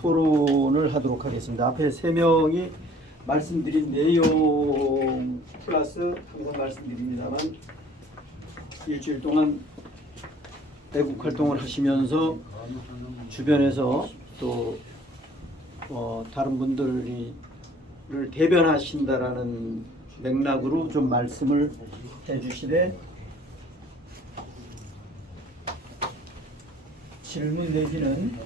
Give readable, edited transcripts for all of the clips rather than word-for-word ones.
토론을 하도록 하겠습니다. 앞에 세 명이 말씀드린 내용 플러스 항상 말씀드립니다만 일주일 동안 애국 활동을 하시면서 주변에서 또 다른 분들을 대변하신다라는 맥락으로 좀 말씀을 해주시되 질문 내지는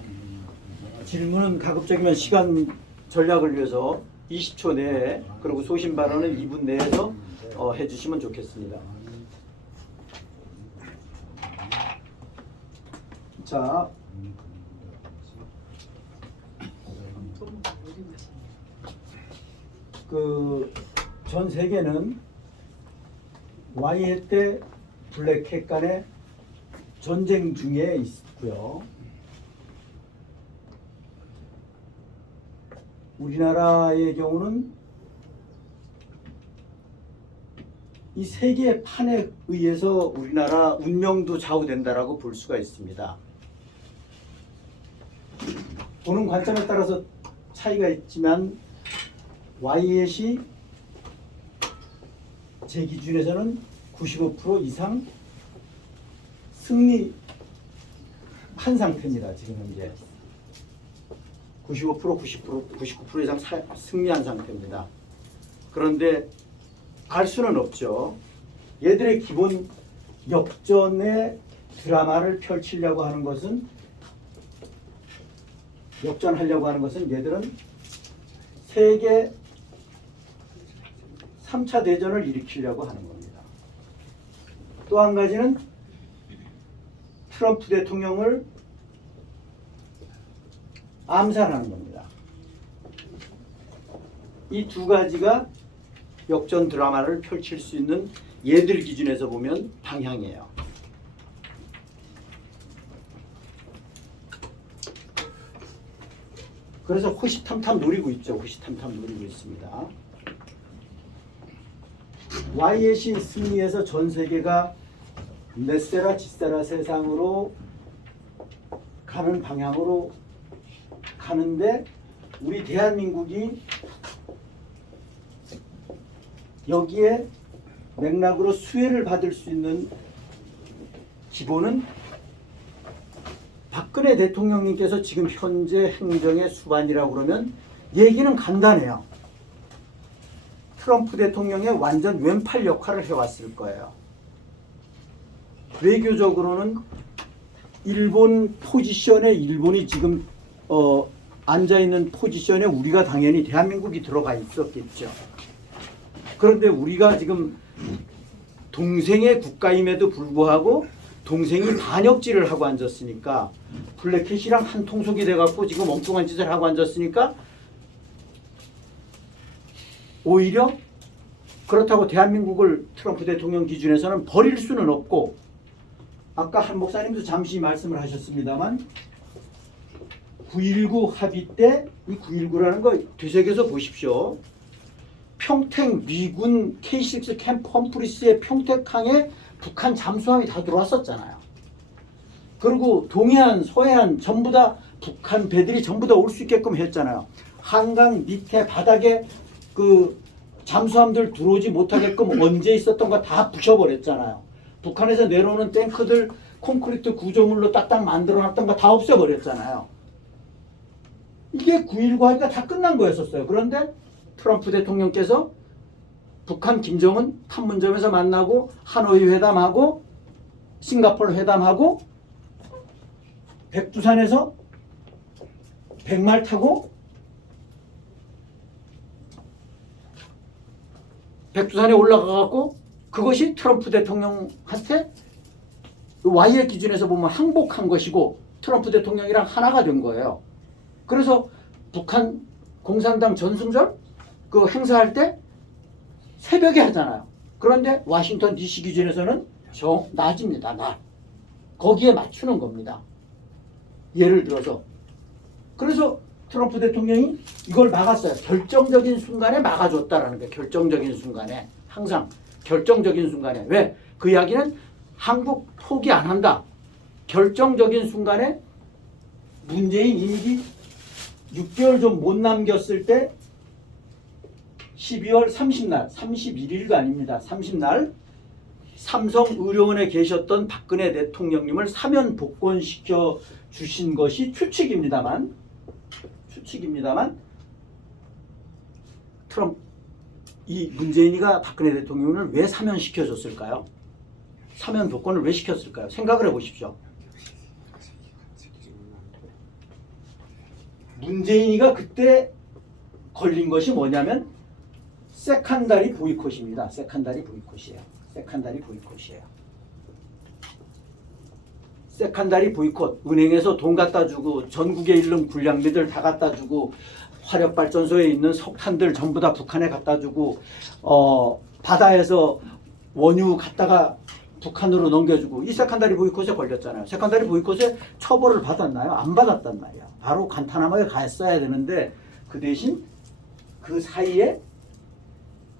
질문은 가급적이면 시간 전략을 위해서 20초 내에 그리고 소신 발언은 2분 내에서 해주시면 좋겠습니다. 자, 전 세계는 Y해 때 블랙햇 간의 전쟁 중에 있고요. 우리나라의 경우는 이 세계의 판에 의해서 우리나라 운명도 좌우된다라고 볼 수가 있습니다. 보는 관점에 따라서 차이가 있지만 Y햇이 제 기준에서는 95% 이상 승리한 상태입니다. 지금 현재 95%, 90%, 99% 이상 승리한 상태입니다. 그런데 알 수는 없죠. 얘들의 기본 역전의 드라마를 펼치려고 하는 것은 역전하려고 하는 것은 얘들은 세계 3차 대전을 일으키려고 하는 겁니다. 또 한 가지는 트럼프 대통령을 암살하는 겁니다. 이 두 가지가 역전 드라마를 펼칠 수 있는 얘들 기준에서 보면 방향이에요. 그래서 호시탐탐 노리고 있죠. 호시탐탐 노리고 있습니다. Y햇이 승리해서 전 세계가 넷세라 지세라 세상으로 가는 방향으로 가는데 우리 대한민국이 여기에 맥락으로 수혜를 받을 수 있는 기본은 박근혜 대통령님께서 지금 현재 행정의 수반이라고 그러면 얘기는 간단해요. 트럼프 대통령의 완전 왼팔 역할을 해왔을 거예요. 외교적으로는 일본 포지션에 일본이 지금 앉아있는 포지션에 우리가 당연히 대한민국이 들어가 있었겠죠. 그런데 우리가 지금 동생의 국가임에도 불구하고 동생이 반역질을 하고 앉았으니까 블랙햇이랑 한 통속이 돼갖고 지금 엉뚱한 짓을 하고 앉았으니까 오히려 그렇다고 대한민국을 트럼프 대통령 기준에서는 버릴 수는 없고 아까 한 목사님도 잠시 말씀을 하셨습니다만 9.19 합의 때 이 9.19라는 거 되새겨서 보십시오. 평택 미군 K6 캠프 험프리스의 평택항에 북한 잠수함이 다 들어왔었잖아요. 그리고 동해안, 서해안 전부 다 북한 배들이 전부 다 올 수 있게끔 했잖아요. 한강 밑에 바닥에 그 잠수함들 들어오지 못하게끔 언제 있었던 거 다 부셔버렸잖아요. 북한에서 내려오는 탱크들 콘크리트 구조물로 딱딱 만들어놨던 거 다 없애버렸잖아요. 이게 9.19 하니까 다 끝난 거였었어요. 그런데 트럼프 대통령께서 북한 김정은 판문점에서 만나고 하노이 회담하고 싱가포르 회담하고 백두산에서 백말 타고 백두산에 올라가갖고 그것이 트럼프 대통령한테 Y의 기준에서 보면 항복한 것이고 트럼프 대통령이랑 하나가 된 거예요. 그래서 북한 공산당 전승절 그 행사할 때 새벽에 하잖아요. 그런데 워싱턴 DC 기준에서는 낮입니다. 낮. 거기에 맞추는 겁니다. 예를 들어서. 그래서 트럼프 대통령이 이걸 막았어요. 결정적인 순간에 막아줬다라는 거예요. 결정적인 순간에. 항상 결정적인 순간에. 왜? 그 이야기는 한국 포기 안 한다. 결정적인 순간에 문재인 임기 6개월 좀 못 남겼을 때 12월 30날, 31일가 아닙니다. 30날 삼성의료원에 계셨던 박근혜 대통령님을 사면 복권시켜 주신 것이 추측입니다만 트럼프 이 문재인이가 박근혜 대통령을 왜 사면시켜줬을까요? 사면 복권을 왜 시켰을까요? 생각을 해보십시오. 문재인이가 그때 걸린 것이 뭐냐면 세컨다리 보이콧입니다. 세컨다리 보이콧. 은행에서 돈 갖다 주고 전국에 있는 불량배들 다 갖다 주고 화력발전소에 있는 석탄들 전부 다 북한에 갖다 주고 바다에서 원유 갖다가 북한으로 넘겨주고 이 세컨다리 보이콧에 걸렸잖아요. 세컨다리 보이콧에 처벌을 받았나요? 안 받았단 말이야. 바로 간타나마에 갔어야 되는데 그 대신 그 사이에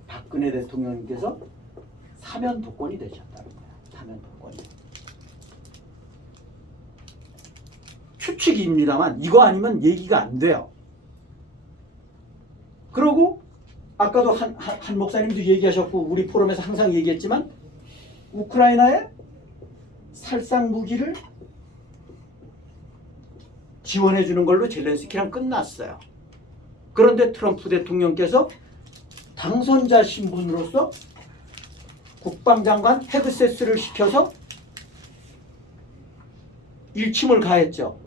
박근혜 대통령님께서 사면 복권이 되셨다는 거야. 사면 복권이. 추측입니다만 이거 아니면 얘기가 안 돼요. 그리고 아까도 한 목사님도 얘기하셨고 우리 포럼에서 항상 얘기했지만 우크라이나에 살상 무기를 지원해 주는 걸로 젤렌스키랑 끝났어요. 그런데 트럼프 대통령께서 당선자 신분으로서 국방장관 헤그세스를 시켜서 일침을 가했죠.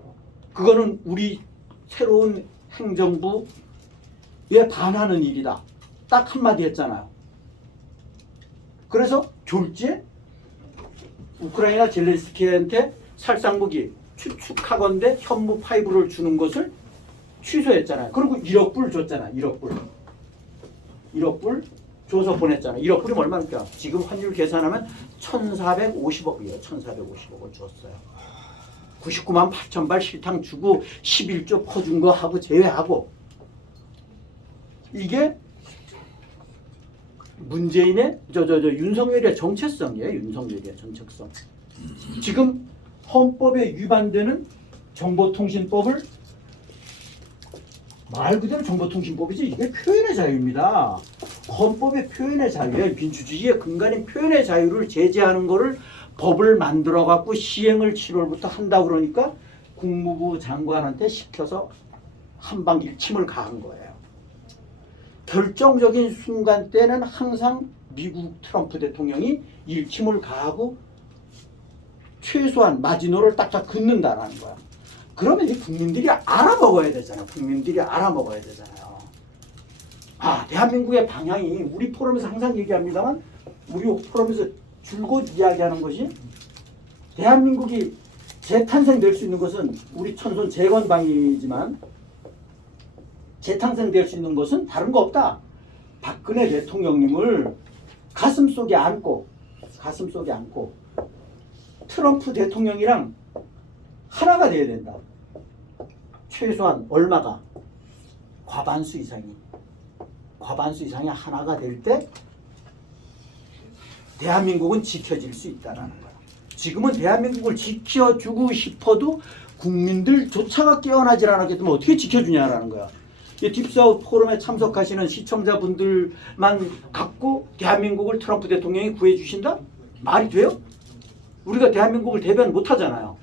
그거는 우리 새로운 행정부에 반하는 일이다. 딱 한마디 했잖아요. 그래서 졸지에 우크라이나 젤렌스키한테 살상무기 추측하건대 현무 5를 주는 것을 취소했잖아요. 그리고 1억 불 줬잖아요. 1억 불 줘서 보냈잖아요. 1억 불이 얼마입니까? 지금 환율 계산하면 1,450억이에요. 1,450억을 줬어요. 99만 8천 발 실탕 주고 11조 퍼준 거 하고 제외하고 이게 문재인의 윤석열의 정체성이에요. 윤석열의 정체성. 지금 헌법에 위반되는 정보통신법을 말 그대로 정보통신법이지 이게 표현의 자유입니다. 헌법의 표현의 자유에 민주주의의 근간인 표현의 자유를 제재하는 거를 법을 만들어 갖고 시행을 7월부터 한다 그러니까 국무부 장관한테 시켜서 한방 일침을 가한 거예요. 결정적인 순간 때는 항상 미국 트럼프 대통령이 일침을 가하고 최소한 마지노를 딱딱 긋는다라는 거야. 그러면 이 국민들이 알아먹어야 되잖아요. 대한민국의 방향이 우리 포럼에서 항상 얘기합니다만 우리 포럼에서 줄곧 이야기하는 것이 대한민국이 재탄생될 수 있는 것은 우리 천손 재건방이지만 재탄생될 수 있는 것은 다른 거 없다. 박근혜 대통령님을 가슴속에 안고 트럼프 대통령이랑 하나가 돼야 된다. 최소한 얼마가? 과반수 이상이 하나가 될 때 대한민국은 지켜질 수 있다라는 거야. 지금은 대한민국을 지켜주고 싶어도 국민들조차가 깨어나질 않았기 때문에 어떻게 지켜주냐라는 거야. 딥사우스 포럼에 참석하시는 시청자분들만 갖고 대한민국을 트럼프 대통령이 구해주신다? 말이 돼요? 우리가 대한민국을 대변 못하잖아요.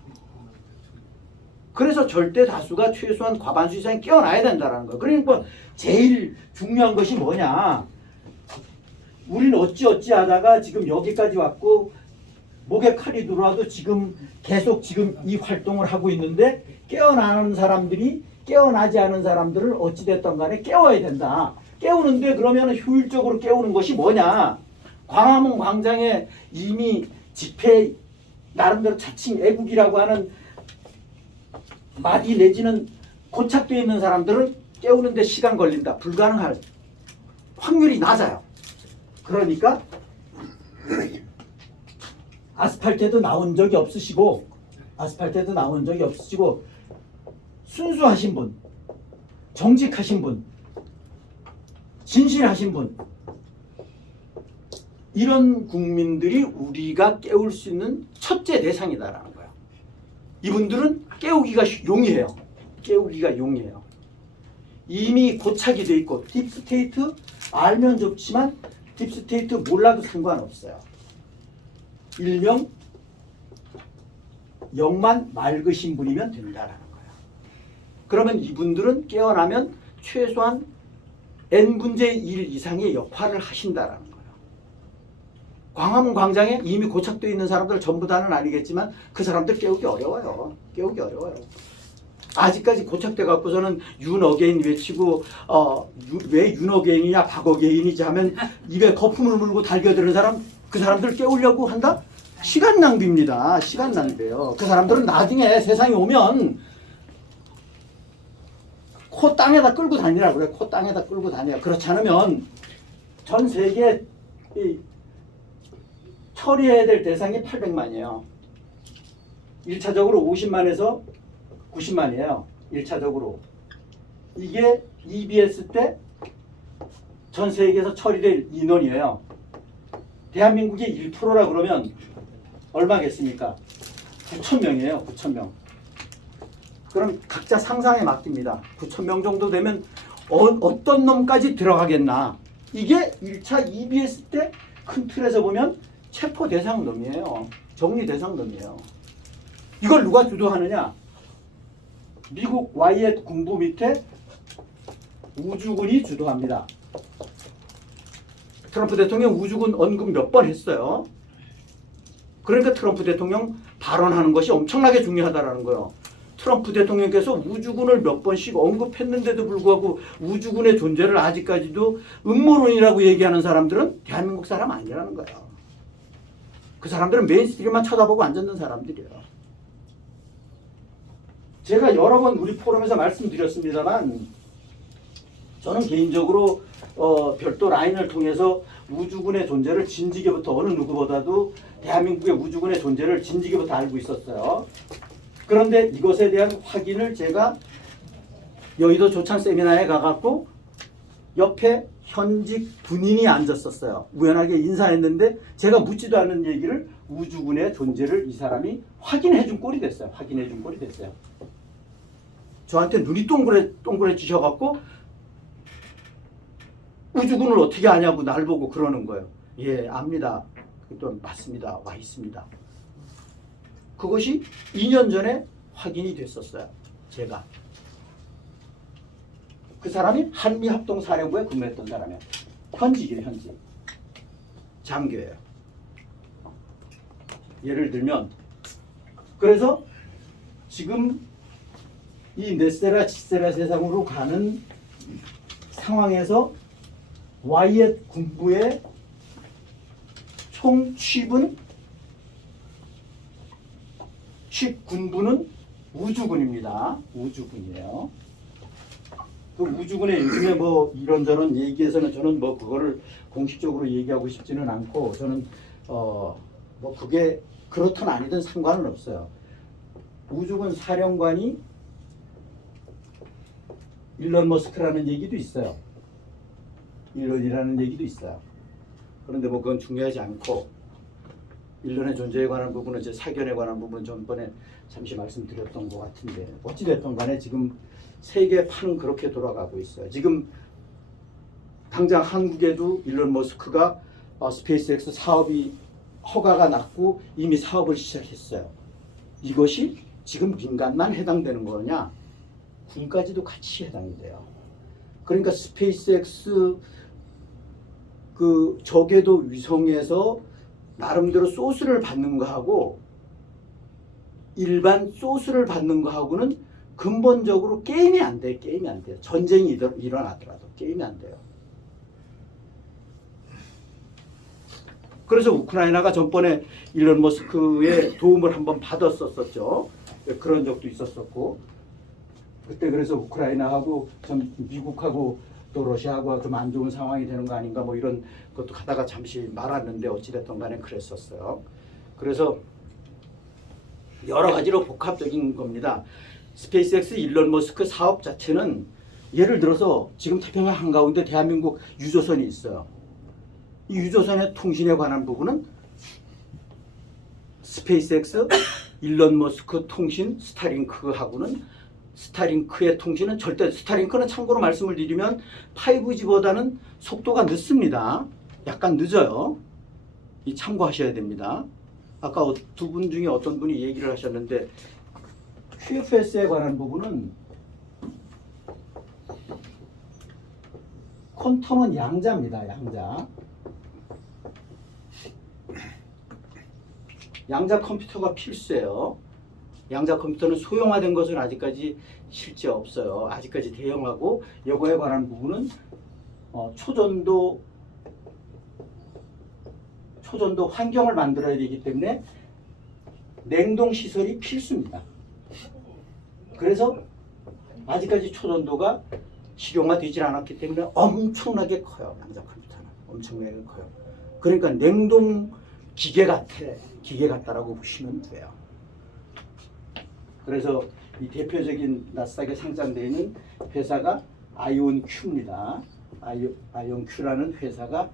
그래서 절대 다수가 최소한 과반수 이상이 깨어나야 된다는 거예요. 그러니까 제일 중요한 것이 뭐냐. 우리는 어찌 하다가 지금 여기까지 왔고 목에 칼이 들어와도 지금 계속 지금 이 활동을 하고 있는데 깨어나지 않은 사람들을 어찌됐든 간에 깨워야 된다. 깨우는데 그러면 효율적으로 깨우는 것이 뭐냐. 광화문 광장에 이미 집회 나름대로 자칭 애국이라고 하는 마디 내지는 고착되어 있는 사람들을 깨우는데 시간 걸린다. 불가능할 확률이 낮아요. 그러니까 아스팔트에도 나온 적이 없으시고 순수하신 분, 정직하신 분, 진실하신 분 이런 국민들이 우리가 깨울 수 있는 첫째 대상이다라는 거예요. 이분들은 깨우기가 용이해요. 이미 고착이 돼 있고 딥스테이트 알면 좋지만 딥스테이트 몰라도 상관없어요. 일명 영만 맑으신 분이면 된다라는 거예요. 그러면 이분들은 깨어나면 최소한 n분의 1 이상의 역할을 하신다라는 거예요. 광화문 광장에 이미 고착되어 있는 사람들 전부 다는 아니겠지만 그 사람들 깨우기 어려워요. 깨우기 어려워요. 아직까지 고착돼 갖고서는 윤어게인 외치고 왜 윤어게인이냐 박어게인이지 하면 입에 거품을 물고 달겨드는 사람 그 사람들 깨우려고 한다? 시간 낭비입니다. 시간 낭비예요. 그 사람들은 나중에 세상에 오면 코 땅에다 끌고 다니라 그래. 코 땅에다 끌고 다녀. 그렇지 않으면 전 세계 처리해야 될 대상이 800만이에요. 1차적으로 50만에서 90만이에요. 1차적으로. 이게 EBS 때 전 세계에서 처리될 인원이에요. 대한민국이 1%라 그러면 얼마겠습니까? 9,000명이에요. 9,000명. 그럼 각자 상상에 맡깁니다. 9,000명 정도 되면 어떤 놈까지 들어가겠나. 이게 1차 EBS 때 큰 틀에서 보면 체포 대상 놈이에요. 정리 대상 놈이에요. 이걸 누가 주도하느냐? 미국 와이엇 군부 밑에 우주군이 주도합니다. 트럼프 대통령 우주군 언급 몇 번 했어요. 그러니까 트럼프 대통령 발언하는 것이 엄청나게 중요하다라는 거예요. 트럼프 대통령께서 우주군을 몇 번씩 언급했는데도 불구하고 우주군의 존재를 아직까지도 음모론이라고 얘기하는 사람들은 대한민국 사람 아니라는 거예요. 그 사람들은 메인스트림만 쳐다보고 앉았는 사람들이에요. 제가 여러 번 우리 포럼에서 말씀드렸습니다만 저는 개인적으로 별도 라인을 통해서 우주군의 존재를 진지게부터 어느 누구보다도 대한민국의 우주군의 존재를 진지게부터 알고 있었어요. 그런데 이것에 대한 확인을 제가 여의도 조창 세미나에 가갖고 옆에 현직 군인이 앉았었어요. 우연하게 인사했는데 제가 묻지도 않은 얘기를 우주군의 존재를 이 사람이 확인해 준 꼴이 됐어요. 확인해 준 꼴이 됐어요. 저한테 눈이 동그래지셔갖고 우주군을 어떻게 아냐고 날 보고 그러는 거예요. 예, 압니다. 또 맞습니다. 와 있습니다. 그것이 2년 전에 확인이 됐었어요. 제가. 그 사람이 한미합동사령부에 근무했던 사람이에요. 현직이에요. 현직. 장교예요. 예를 들면 그래서 지금 이 넷세라 칫세라 세상으로 가는 상황에서 와이엇 군부의 총 군부는 우주군입니다. 우주군이에요. 그 우주군의 요즘에 뭐 이런저런 얘기에서는 저는 뭐 그거를 공식적으로 얘기하고 싶지는 않고 저는 뭐 그게 그렇든 아니든 상관은 없어요. 우주군 사령관이 일론 머스크라는 얘기도 있어요. 일론이라는 얘기도 있어요. 그런데 뭐 그건 중요하지 않고 일론의 존재에 관한 부분은 제 사견에 관한 부분은 전번에 잠시 말씀드렸던 것 같은데 어찌됐든 간에 지금 세계판은 그렇게 돌아가고 있어요. 지금 당장 한국에도 일론 머스크가 스페이스X 사업이 허가가 났고 이미 사업을 시작했어요. 이것이 지금 민간만 해당되는 거냐? 군까지도 같이 해당이 돼요. 그러니까 스페이스X 그 저궤도 위성에서 나름대로 소스를 받는 거하고 일반 소스를 받는 거하고는 근본적으로 게임이 안 돼요. 게임이 안 돼요. 전쟁이 일어나더라도 게임이 안 돼요. 그래서 우크라이나가 전번에 일론 머스크의 도움을 한번 받았었죠. 그런 적도 있었었고 그때 그래서 우크라이나하고 좀 미국하고 또 러시아하고 좀 안 좋은 상황이 되는 거 아닌가 뭐 이런 것도 하다가 잠시 말았는데 어찌됐든 간에 그랬었어요. 그래서 여러 가지로 복합적인 겁니다. 스페이스X 일론 머스크 사업 자체는 예를 들어서 지금 태평양 한가운데 대한민국 유조선이 있어요. 이 유조선의 통신에 관한 부분은 스페이스X 일론 머스크 통신 스타링크하고는 스타링크의 통신은 절대 스타링크는 참고로 말씀을 드리면 5G보다는 속도가 늦습니다. 약간 늦어요. 이 참고하셔야 됩니다. 아까 두 분 중에 어떤 분이 얘기를 하셨는데 QFS에 관한 부분은 퀀텀은 양자입니다. 양자. 양자 컴퓨터가 필수예요. 양자 컴퓨터는 소형화된 것은 아직까지 실제 없어요. 아직까지 대형하고 이거에 관한 부분은 초전도 환경을 만들어야 되기 때문에 냉동 시설이 필수입니다. 그래서 아직까지 초전도가 실용화되질 않았기 때문에 엄청나게 커요. 양자 컴퓨터는 엄청나게 커요. 그러니까 냉동 기계 같다라고 보시면 돼요. 그래서 이 대표적인 나스닥에 상장되어 있는 회사가 아이온큐입니다. 아이온큐라는 회사가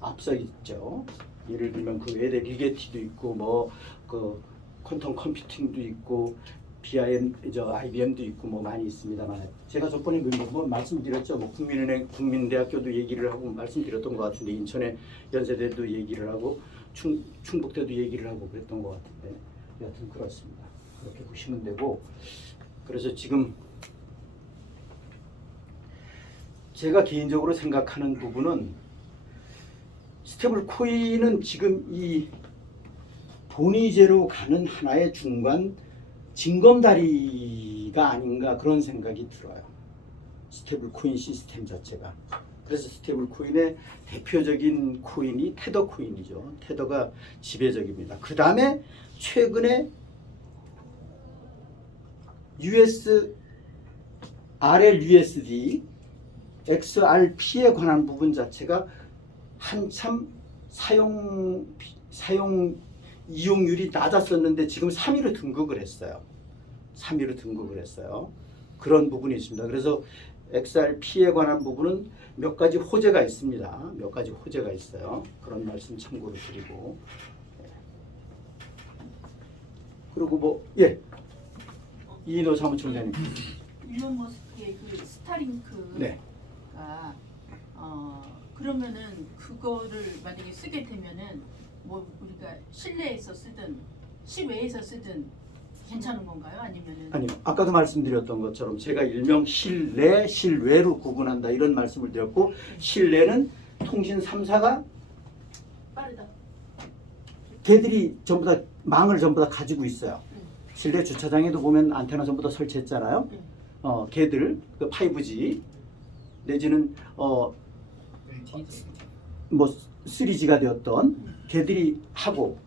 앞서 있죠. 예를 들면 그 외에 리게티도 있고 뭐 그 퀀텀 컴퓨팅도 있고 IBM도 있고 뭐 많이 있습니다만 제가 저번에 뭐 말씀드렸죠. 뭐 국민은행, 국민대학교도 얘기를 하고 말씀드렸던 것 같은데 인천의 연세대도 얘기를 하고 충북대도 얘기를 하고 그랬던 것 같은데 여튼 그렇습니다. 그렇게 보시면 되고 그래서 지금 제가 개인적으로 생각하는 부분은 스테이블 코인은 지금 이 본위제로 가는 하나의 중간 징검다리가 아닌가 그런 생각이 들어요. 스테이블 코인 시스템 자체가. 그래서 스테이블 코인의 대표적인 코인이 테더 코인이죠. 테더가 지배적입니다. 그 다음에 최근에 RLUSD, XRP에 관한 부분 자체가 한참 사용 이용률이 낮았었는데 지금 3위로 등극을 했어요. 3위로 등극을 했어요. 그런 부분이 있습니다. 그래서 XRP에 관한 부분은 몇 가지 호재가 있습니다. 몇 가지 호재가 있어요. 그런 말씀 참고로 드리고. 그리고 뭐 이인호 사무총장님. 일론 머스크의 그 스타링크가 네. 그러면은 그거를 만약에 쓰게 되면은 뭐 우리가 실내에서 쓰든 실외에서 쓰든 괜찮은 건가요? 아니면은 아니요. 아까도 말씀드렸던 것처럼 제가 일명 실내, 실외로 구분한다 이런 말씀을 드렸고 실내는 통신 3사가 빠르다. 걔들이 전부 다 망을 전부 다 가지고 있어요. 실내 주차장에도 보면 안테나 전부 다 설치했잖아요. 걔들 그 5G 내지는 뭐 3G가 되었던 걔들이 하고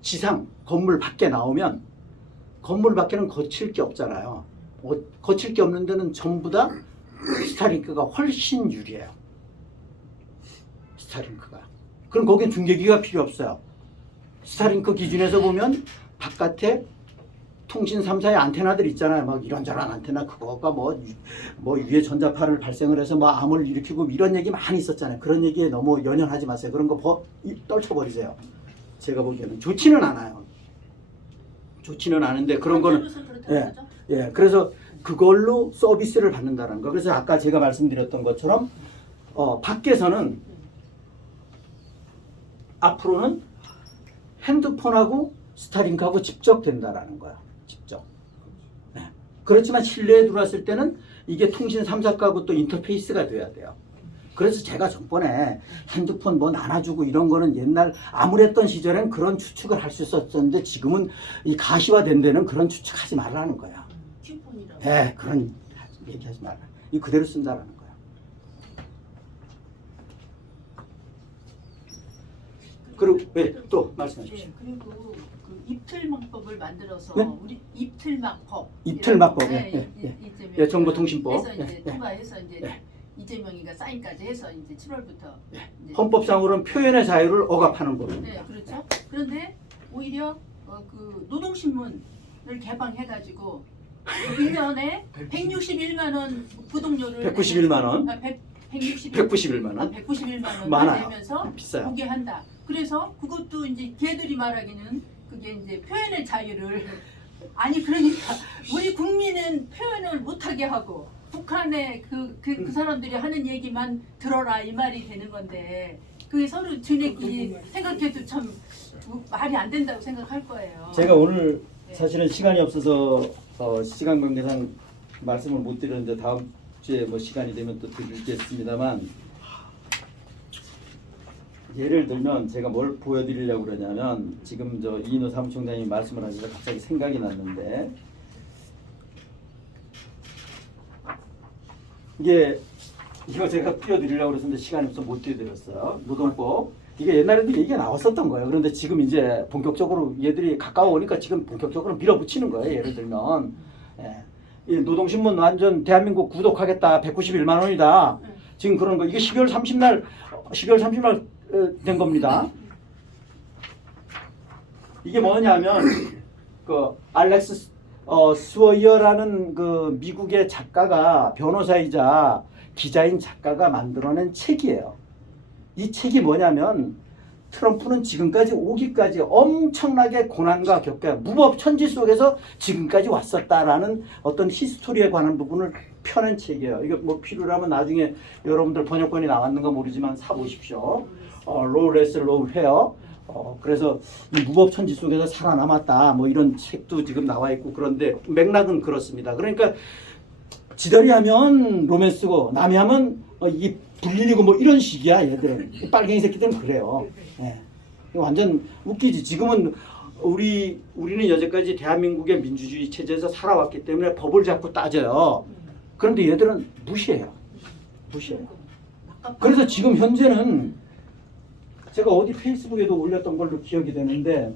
지상 건물 밖에 나오면 건물 밖에는 거칠 게 없잖아요. 거칠 게 없는 데는 전부 다 스타링크가 훨씬 유리해요. 스타링크가. 그럼 거긴 중계기가 필요 없어요. 스타링크 기준에서 보면 바깥에 통신 3사의 안테나들 있잖아요. 막 이런저런 안테나 그거가 뭐 위에 전자파를 발생을 해서 뭐 암을 일으키고 이런 얘기 많이 있었잖아요. 그런 얘기에 너무 연연하지 마세요. 그런 거 떨쳐버리세요. 제가 보기에는 좋지는 않아요. 좋지는 않은데 그런 거는 그래서 그걸로 서비스를 받는다는 거. 그래서 아까 제가 말씀드렸던 것처럼 밖에서는 앞으로는 핸드폰하고 스타링크하고 직접 된다라는 거야. 직접. 네. 그렇지만 실내에 들어왔을 때는 이게 통신 3사하고 또 인터페이스가 돼야 돼요. 그래서 제가 전번에 핸드폰 뭐 나눠주고 이런 거는 옛날 암울했던 시절엔 그런 추측을 할 수 있었는데 지금은 이 가시화된 데는 그런 추측하지 말라는 거야. 큐폰이라고. 네, 그런 얘기하지 말라. 이 그대로 쓴다라는 거야. 그리고 또 말씀하십시오. 네, 그리고 그 입틀막법을 만들어서 네? 우리 입틀막법. 입틀막법. 이재명 정보통신법. 해서 이제 통과해서 이제 이재명이가 사인까지 해서 이제 7월부터 헌법상으로는 표현의 자유를 억압하는 법. 네, 그렇죠. 그런데 오히려 그 노동신문을 개방해가지고 1년에 161만 원 구독료를 191만 원. 191만 원. 191만 원 많아요. 내면서 비싸요. 공개한다. 그래서 그것도 이제 걔들이 말하기는 그게 이제 표현의 자유를 아니 그러니까 우리 국민은 표현을 못하게 하고 북한의 그 사람들이 하는 얘기만 들어라 이 말이 되는 건데 그게 서로 지네끼리 생각해도 참 말이 안 된다고 생각할 거예요. 제가 오늘 사실은 시간이 없어서 시간 관계상 말씀을 못 드렸는데 다음 주에 뭐 시간이 되면 또 드리겠습니다만, 예를 들면 제가 뭘 보여드리려고 그러냐면, 지금 저 이인호 사무총장님이 말씀을 하셔서 갑자기 생각이 났는데, 이거 제가 띄워드리려고 그랬는데 시간이 없어서 못 띄워드렸어요. 노동법. 이게 옛날에도 얘기가 나왔었던 거예요. 그런데 지금 이제 본격적으로 얘들이 가까워 오니까 지금 본격적으로 밀어붙이는 거예요. 예를 들면 이 노동신문 완전 대한민국 구독하겠다 191만 원이다. 지금 그런 거 이게 12월 30날 된 겁니다. 이게 뭐냐면 그 알렉스 스워이어라는 그 미국의 작가가 변호사이자 기자인 작가가 만들어낸 책이에요. 이 책이 뭐냐면 트럼프는 지금까지 오기까지 엄청나게 고난과 격과 무법천지 속에서 지금까지 왔었다라는 어떤 히스토리에 관한 부분을 펴낸 책이에요. 이거 뭐 필요하면 나중에 여러분들 번역본이 나왔는가 모르지만 사보십시오. 로우 레스 로우 헤어. 그래서 이 무법천지 속에서 살아남았다 뭐 이런 책도 지금 나와 있고, 그런데 맥락은 그렇습니다. 그러니까 지들이 하면 로맨스고 남이 하면 이 불륜이고 뭐 이런 식이야. 얘들은 빨갱이 새끼들은 그래요. 예. 완전 웃기지. 지금은 우리는 여태까지 대한민국의 민주주의 체제에서 살아왔기 때문에 법을 자꾸 따져요. 그런데 얘들은 무시해요. 그래서 지금 현재는 제가 어디 페이스북에도 올렸던 걸로 기억이 되는데,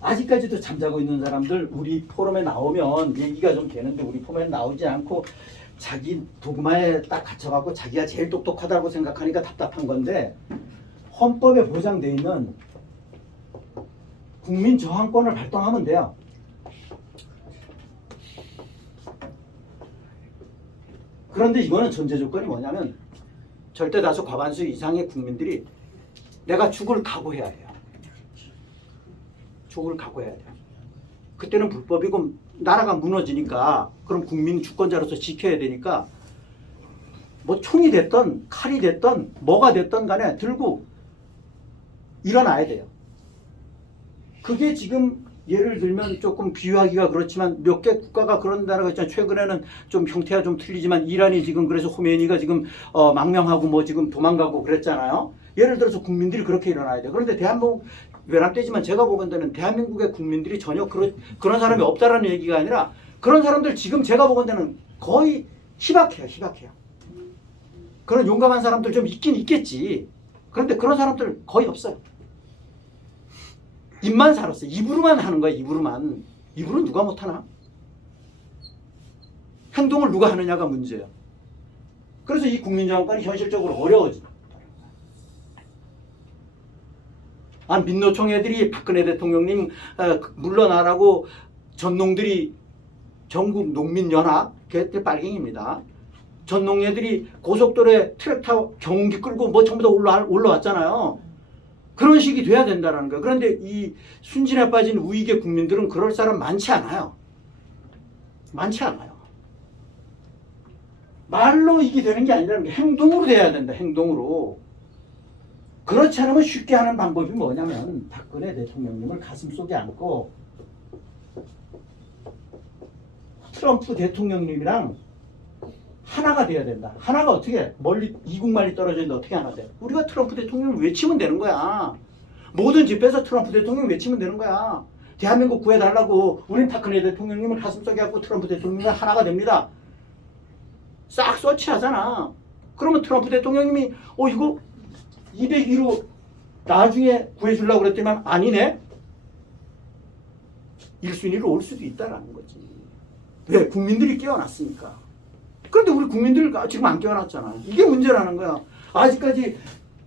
아직까지도 잠자고 있는 사람들 우리 포럼에 나오면 얘기가 좀 되는데 우리 포럼에 나오지 않고 자기 도구마에 딱 갇혀갖고 자기가 제일 똑똑하다고 생각하니까 답답한 건데, 헌법에 보장되어 있는 국민 저항권을 발동하면 돼요. 그런데 이거는 전제 조건이 뭐냐면 절대 다수 과반수 이상의 국민들이 내가 죽을 각오해야 해요. 죽을 각오해야 돼요. 그때는 불법이고 나라가 무너지니까 그럼 국민 주권자로서 지켜야 되니까 뭐 총이 됐던 칼이 됐던 뭐가 됐던 간에 들고 일어나야 돼요. 그게 지금 예를 들면 조금 비유하기가 그렇지만 몇 개 국가가 그런 나라가 있잖아요. 최근에는 좀 형태가 좀 틀리지만 이란이 지금 그래서 호메니가 지금 망명하고 뭐 지금 도망가고 그랬잖아요. 예를 들어서 국민들이 그렇게 일어나야 돼요. 그런데 대한민국 외람되지만 제가 보건대는 대한민국의 국민들이 전혀 그런 사람이 없다라는 얘기가 아니라 그런 사람들 지금 제가 보건대는 거의 희박해요. 그런 용감한 사람들 좀 있긴 있겠지. 그런데 그런 사람들 거의 없어요. 입만 살았어요. 입으로만 하는 거야. 입으로는 누가 못하나? 행동을 누가 하느냐가 문제예요. 그래서 이 국민저항권이 현실적으로 어려워져. 민노총 애들이 박근혜 대통령님 물러나라고 전농들이 전국 농민연합 걔들 빨갱입니다. 전농 애들이 고속도로에 트랙터 경운기 끌고 뭐 전부 다 올라왔잖아요. 그런 식이 돼야 된다는 거예요. 그런데 이 순진에 빠진 우익의 국민들은 그럴 사람 많지 않아요. 말로 이게 되는 게 아니라는 게 행동으로 돼야 된다. 행동으로. 그렇지 않으면 쉽게 하는 방법이 뭐냐면 박근혜 대통령님을 가슴속에 안고 트럼프 대통령님이랑 하나가 돼야 된다. 하나가 어떻게 멀리 이국만리 떨어져 있는데 어떻게 하나 돼? 우리가 트럼프 대통령을 외치면 되는 거야. 모든 집회에서 트럼프 대통령 외치면 되는 거야. 대한민국 구해달라고 우린 박근혜 대통령님을 가슴속에 안고 트럼프 대통령과 하나가 됩니다. 싹 서치하잖아. 그러면 트럼프 대통령님이 이거 202로 나중에 구해주려고 그랬더니만 아니네? 1순위로 올 수도 있다라는 거지. 왜? 국민들이 깨어났으니까. 그런데 우리 국민들 지금 안 깨어났잖아. 이게 문제라는 거야. 아직까지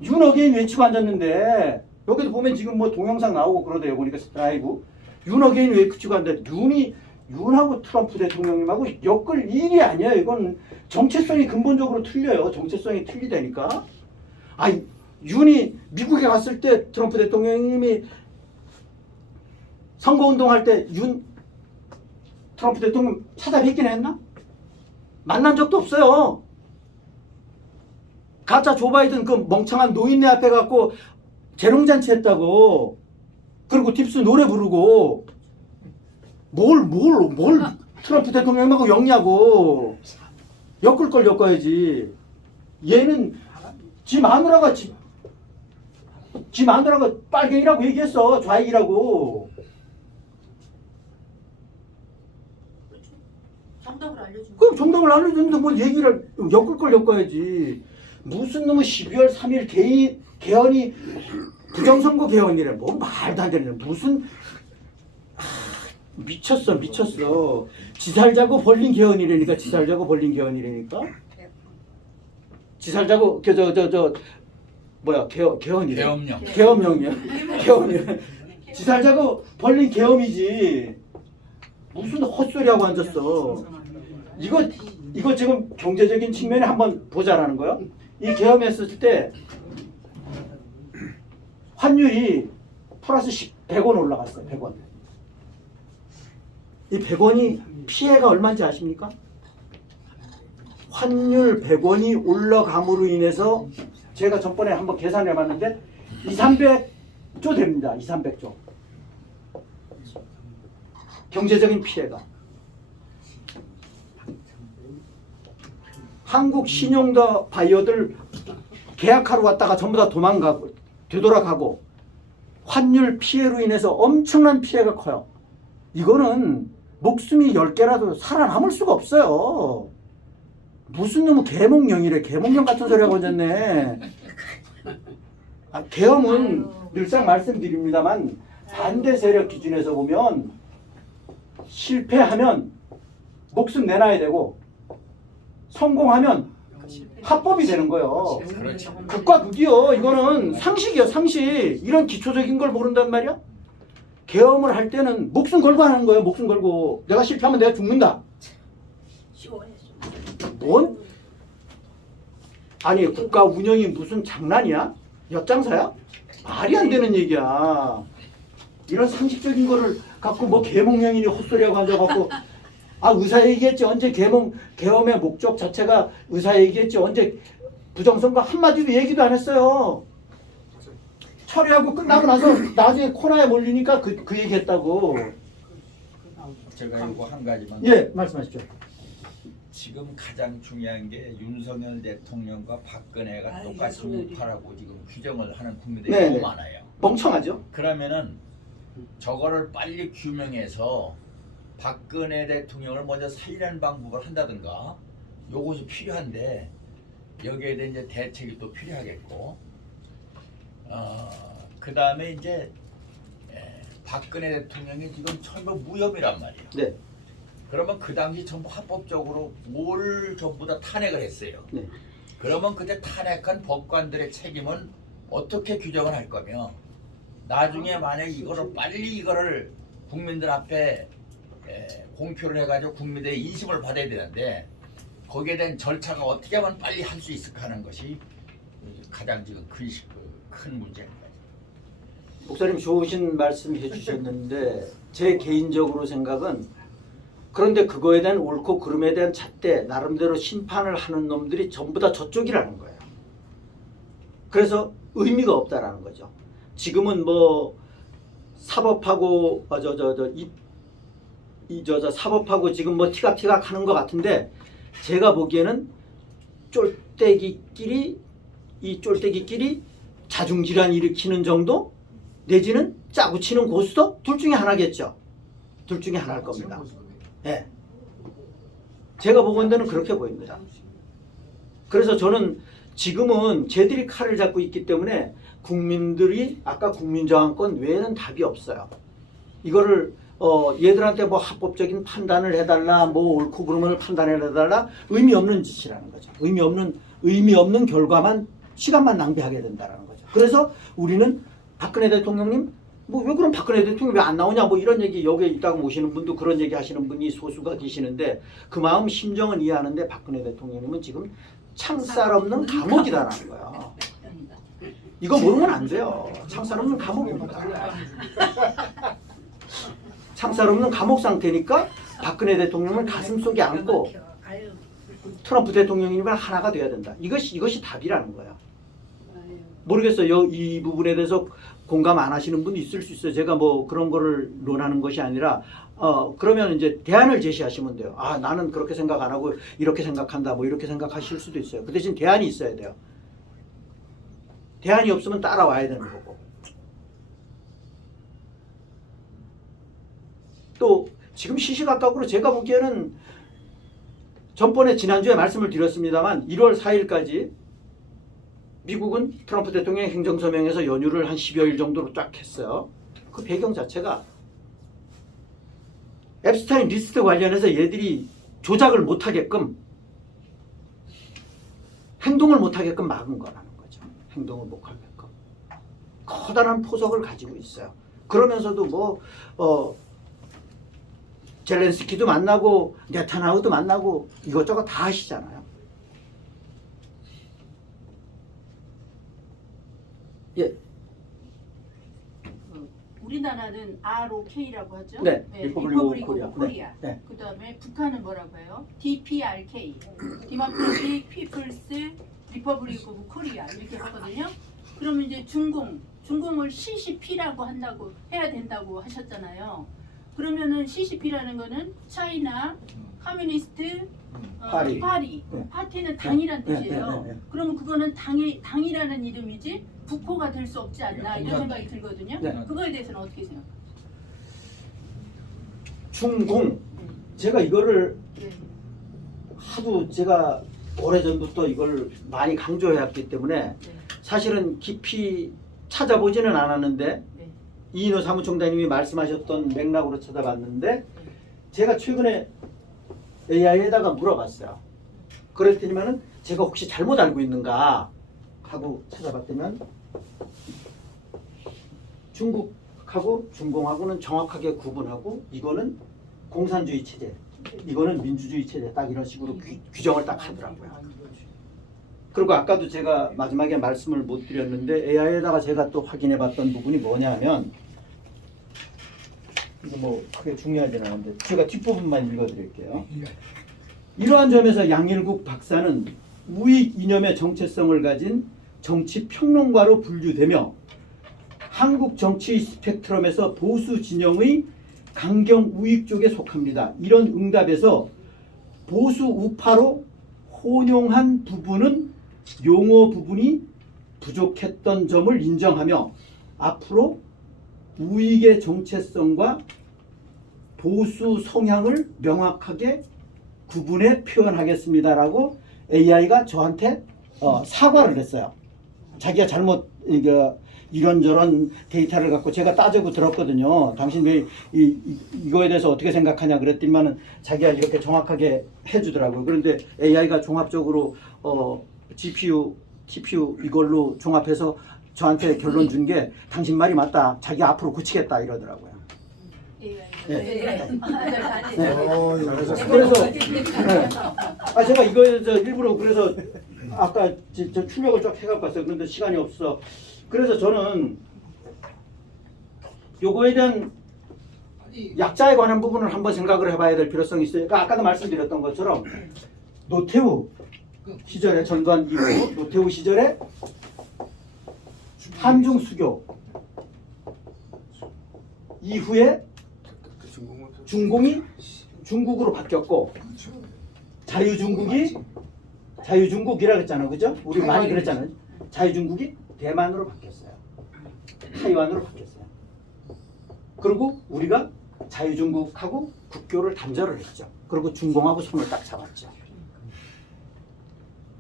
윤어게인 외치고 앉았는데 여기도 보면 지금 뭐 동영상 나오고 그러대요. 보니까 라이브. 윤어게인 외치고 앉았는데 윤하고 트럼프 대통령님하고 엮을 일이 아니야. 이건 정체성이 근본적으로 틀려요. 정체성이 틀리다니까. 윤이 미국에 갔을 때 트럼프 대통령님이 선거운동할 때 트럼프 대통령 찾아뵙긴 했나? 만난 적도 없어요. 가짜 조 바이든 그 멍청한 노인네 앞에 갖고 재롱잔치 했다고. 그리고 딥스 노래 부르고. 뭘 트럼프 대통령하고 엮냐고. 엮을 걸 엮어야지. 얘는 지 마누라가 빨갱이라고 얘기했어. 좌익이라고. 정답을 알려줘. 그럼 정답을 알려줬는데 뭘 얘기를 엮을 걸 엮어야지. 무슨 놈의 12월 3일 개헌이 부정선거 개헌이래. 뭐 말도 안 되는 무슨 미쳤어. 지살자고 벌린 개헌이라니까. 지살자고 벌린 개헌이라니까. 지살자고 개헌이래. 계엄령이야. 계엄이래. 지살자고 벌린 계엄이지. 무슨 헛소리하고 앉았어. 이거 지금 경제적인 측면에 한번 보자라는 거야. 이 계엄했을 때 환율이 플러스 100원 올라갔어요. 100원. 이 100원이 피해가 얼마인지 아십니까? 환율 100원이 올라감으로 인해서 제가 전번에 한번 계산해 봤는데 200~300조 됩니다. 200~300조. 경제적인 피해가. 한국 신용도 바이어들 계약하러 왔다가 전부 다 도망가고 되돌아가고 환율 피해로 인해서 엄청난 피해가 커요. 이거는 목숨이 10개라도 살아남을 수가 없어요. 무슨 놈의 계몽령이래. 계몽령 같은 소리 하고 앉았네. 계엄은 늘상 말씀드립니다만 반대 세력 기준에서 보면 실패하면 목숨 내놔야 되고 성공하면 합법이 되는 거예요. 그렇죠. 극과 극이요. 이거는 상식이요. 상식. 이런 기초적인 걸 모른단 말이야. 계엄을 할 때는 목숨 걸고 하는 거예요. 목숨 걸고. 내가 실패하면 내가 죽는다. 뭔? 아니 국가 운영이 무슨 장난이야? 엿장사야? 말이 안 되는 얘기야. 이런 상식적인 거를 갖고 뭐 계몽령이니 헛소리하고 앉아갖고 의사 얘기했지. 언제 계엄의 목적 자체가 의사 얘기했지. 언제 부정선거 한마디도 얘기도 안 했어요. 처리하고 끝나고 나서 나중에 코너에 몰리니까 그 얘기했다고. 제가 이거 한 가지만. 예, 말씀하시죠. 지금 가장 중요한 게 윤석열 대통령과 박근혜가 똑같이 우파라고 지금 규정을 하는 국민들이 네네. 너무 많아요. 멍청하죠? 그러면은 저거를 빨리 규명해서 박근혜 대통령을 먼저 살리는 방법을 한다든가 요것이 필요한데 여기에 대한 이제 대책이 또 필요하겠고 그 다음에 이제 박근혜 대통령이 지금 전부 무혐의란 말이에요. 네. 그러면 그 당시 전부 합법적으로 뭘 전부 다 탄핵을 했어요. 네. 그러면 그때 탄핵한 법관들의 책임은 어떻게 규정을 할 거며 나중에 만약 이거를 국민들 앞에 공표를 해가지고 국민들의 인심을 받아야 되는데 거기에 대한 절차가 어떻게 하면 빨리 할 수 있을까 하는 것이 가장 지금 큰 문제입니다. 목사님 좋으신 말씀 해주셨는데 제 개인적으로 생각은 그런데 그거에 대한 옳고 그름에 대한 잣대 나름대로 심판을 하는 놈들이 전부 다 저쪽이라는 거예요. 그래서 의미가 없다라는 거죠. 지금은 뭐 사법하고 사법하고 지금 뭐 티각티각 하는 것 같은데 제가 보기에는 쫄대기끼리 자중질환 일으키는 정도 내지는 짜고 치는 고스톱 둘 중에 하나겠죠. 둘 중에 하나일 겁니다. 예. 제가 보건대는 그렇게 보입니다. 그래서 저는 지금은 쟤들이 칼을 잡고 있기 때문에 국민들이 아까 국민저항권 외에는 답이 없어요. 이거를 얘들한테 뭐 합법적인 판단을 해달라, 뭐 옳고 그름을 판단해달라 의미 없는 짓이라는 거죠. 의미 없는 결과만 시간만 낭비하게 된다는 거죠. 그래서 우리는 박근혜 대통령님 뭐 왜 그럼 박근혜 대통령 왜 안 나오냐 뭐 이런 얘기 여기에 있다고 모시는 분도 그런 얘기 하시는 분이 소수가 계시는데 그 마음 심정은 이해하는데 박근혜 대통령님은 지금 창살 없는 감옥이다라는 거야. 이거 모르면 안 돼요. 창살 없는 감옥입니다. 창살 없는 감옥 상태니까 박근혜 대통령을 가슴속에 안고 트럼프 대통령이면 하나가 돼야 된다. 이것이 답이라는 거야. 모르겠어요. 이 부분에 대해서 공감 안 하시는 분이 있을 수 있어요. 제가 뭐 그런 거를 논하는 것이 아니라 그러면 이제 대안을 제시하시면 돼요. 아, 나는 그렇게 생각 안 하고 이렇게 생각한다. 뭐 이렇게 생각하실 수도 있어요. 그 대신 대안이 있어야 돼요. 대안이 없으면 따라와야 되는 거고. 또 지금 시시각각으로 제가 보기에는 전번에 지난주에 말씀을 드렸습니다만 1월 4일까지 미국은 트럼프 대통령의 행정서명에서 연휴를 한 10여일 정도로 쫙 했어요. 그 배경 자체가 앱스타인 리스트 관련해서 얘들이 조작을 못하게끔 행동을 못하게끔 막은 거라는 거죠. 행동을 못하게끔. 커다란 포석을 가지고 있어요. 그러면서도 젤렌스키도 만나고 네타냐후도 만나고 이것저것 다 하시잖아요. 예. 우리나라는 ROK라고 하죠. 네, 리퍼블릭 오브 코리아. 코리아. 네. 그다음에 북한은 뭐라고 해요? DPRK, 디모크라틱 피플스 리퍼블릭 오브 코리아 이렇게 하거든요. 그러면 이제 중공을 CCP라고 한다고 해야 된다고 하셨잖아요. 그러면은 CCP라는 거는 차이나 커뮤니스트 파리. 네. 파티는 당이란 네, 뜻이에요. 네. 그러면 그거는 당이라는 이름이지 국호가 될 수 없지 않나 이런 생각이 들거든요. 네. 그거에 대해서는 어떻게 생각하세요? 중공. 제가 이거를 네. 하도 제가 오래전부터 이걸 많이 강조해왔기 때문에 네. 사실은 깊이 찾아보지는 않았는데 네. 이인호 사무총장님이 말씀하셨던 맥락으로 찾아봤는데 제가 최근에 AI에다가 물어봤어요. 그랬더니만은 제가 혹시 잘못 알고 있는가 하고 찾아봤더니 중국하고 중공하고는 정확하게 구분하고 이거는 공산주의 체제, 이거는 민주주의 체제 딱 이런 식으로 규정을 딱 하더라고요. 그리고 아까도 제가 마지막에 말씀을 못 드렸는데 AI에다가 제가 또 확인해 봤던 부분이 뭐냐면 이거 뭐 크게 중요하진 않은데 제가 뒷부분만 읽어드릴게요. 이러한 점에서 양일국 박사는 우익 이념의 정체성을 가진 정치 평론가로 분류되며 한국 정치 스펙트럼에서 보수 진영의 강경 우익 쪽에 속합니다. 이런 응답에서 보수 우파로 혼용한 부분은 용어 부분이 부족했던 점을 인정하며 앞으로 우익의 정체성과 보수 성향을 명확하게 구분해 표현하겠습니다라고 AI가 저한테 사과를 했어요. 자기가 잘못 이런저런 데이터를 갖고 제가 따지고 들었거든요. 당신 왜 이거에 대해서 어떻게 생각하냐 그랬더니만은 자기가 이렇게 정확하게 해주더라고요. 그런데 AI가 종합적으로 GPU, TPU 이걸로 종합해서 저한테 결론 준 게 당신 말이 맞다. 자기 앞으로 고치겠다 이러더라고요. 그래서 제가 이거에 일부러 그래서 아까 저 출력을 쫙 해갖고 왔어요. 그런데 시간이 없어. 그래서 저는 요거에 대한 약자에 관한 부분을 한번 생각을 해봐야 될 필요성이 있어요. 그러니까 아까도 말씀드렸던 것처럼 노태우 시절에 전두환 이후 노태우 시절에 한중 수교 이후에 중공이 중국으로 바뀌었고 자유중국이라 그랬잖아요. 그죠? 우리 많이 그랬잖아요. 자유중국이 대만으로 바뀌었어요. 타이완으로 바뀌었어요. 그리고 우리가 자유중국하고 국교를 단절을 했죠. 그리고 중공하고 손을 딱 잡았죠.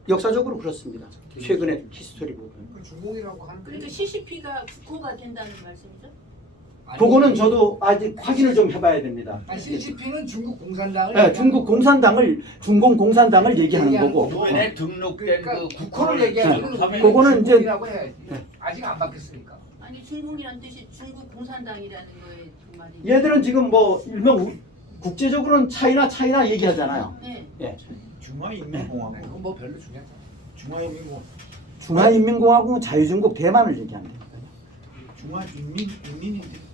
역사적으로 그렇습니다. 최근의 히스토리 부분. 중공이라고 하는 그러니까 CCP가 국호가 된다는 말씀이죠? 그거는 저도 아직 확인을 좀 해봐야 됩니다. CCP는 중국 공산당을 네, 중국 공산당을 중공 공산당을 얘기하는 거고. 노인에 등록된 그러니까 그 국호를 얘기하는 네. 그거는 이제 중공이라고 해야지. 네. 아직 안 바뀌었으니까. 아니 중공이란 뜻이 중국 공산당이라는 거에 그 말이. 얘들은 지금 뭐 일명 국제적으로는 차이나 얘기하잖아요. 네. 예. 중화인민공화국. 그건 뭐 별로 중요하지 않아. 중화인민공화국. 중화인민공화국 자유중국 대만을 얘기하는 거예요. 중화인민인데.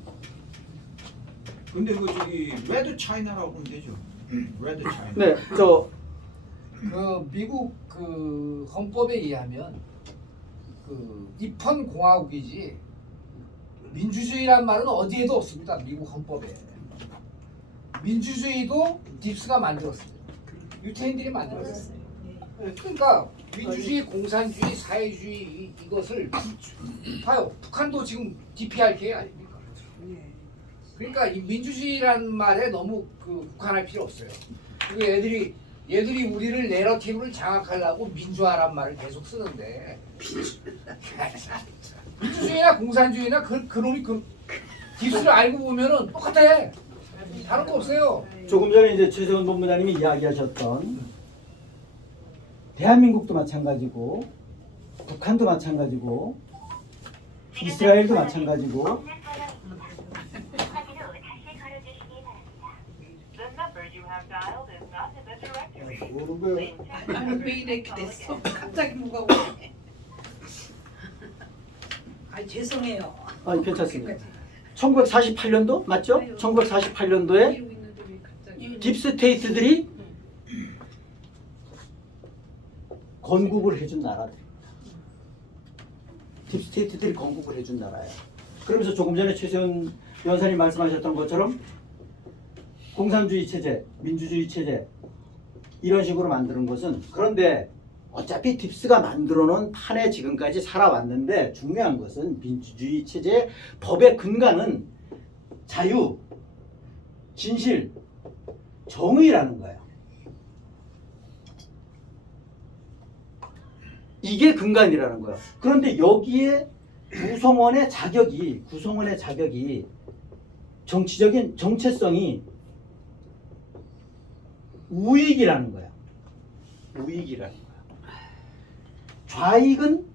근데 그 저기 레드 차이나라고 보면 되죠. 레드 차이나. 네, 저 그 미국 그 헌법에 의하면 그 입헌 공화국이지 민주주의란 말은 어디에도 없습니다. 미국 헌법에. 민주주의도 딥스가 만들었어요. 유태인들이 만들었어요. 그러니까 민주주의, 공산주의, 사회주의 이것을 봐요. 북한도 지금 DPRK 아닙니까? 그러니까 이 민주주의란 말에 너무 그 국한할 필요 없어요. 그리고 얘들이 우리를 내러티브를 장악하려고 민주화란 말을 계속 쓰는데 민주주의나 공산주의나 그놈이 그 딥스를 알고 보면은 똑같아. 다른 거 없어요. 조금 전에 이제 최세훈 본부장님이 이야기하셨던 대한민국도 마찬가지고 북한도 마찬가지고 이스라엘도 마찬가지고 모르는 거예요. 아니 왜 이렇게 됐어? 갑자기 뭐가 오네. 아 죄송해요. 아니 괜찮습니다. 1948년도 맞죠? 1948년도에 이러고 있는데 왜 갑자기? 딥스테이트들이 건국을 해준 나라들. 딥스테이트들이 건국을 해준 나라예요. 그러면서 조금 전에 최세훈 연사님 말씀하셨던 것처럼 공산주의 체제, 민주주의 체제 이런 식으로 만드는 것은 그런데 어차피 딥스가 만들어 놓은 판에 지금까지 살아왔는데 중요한 것은 민주주의 체제의 법의 근간은 자유, 진실, 정의라는 거예요. 이게 근간이라는 거예요. 그런데 여기에 구성원의 자격이 정치적인 정체성이 우익이라는 거예요. 우익이라는 거예요. 좌익은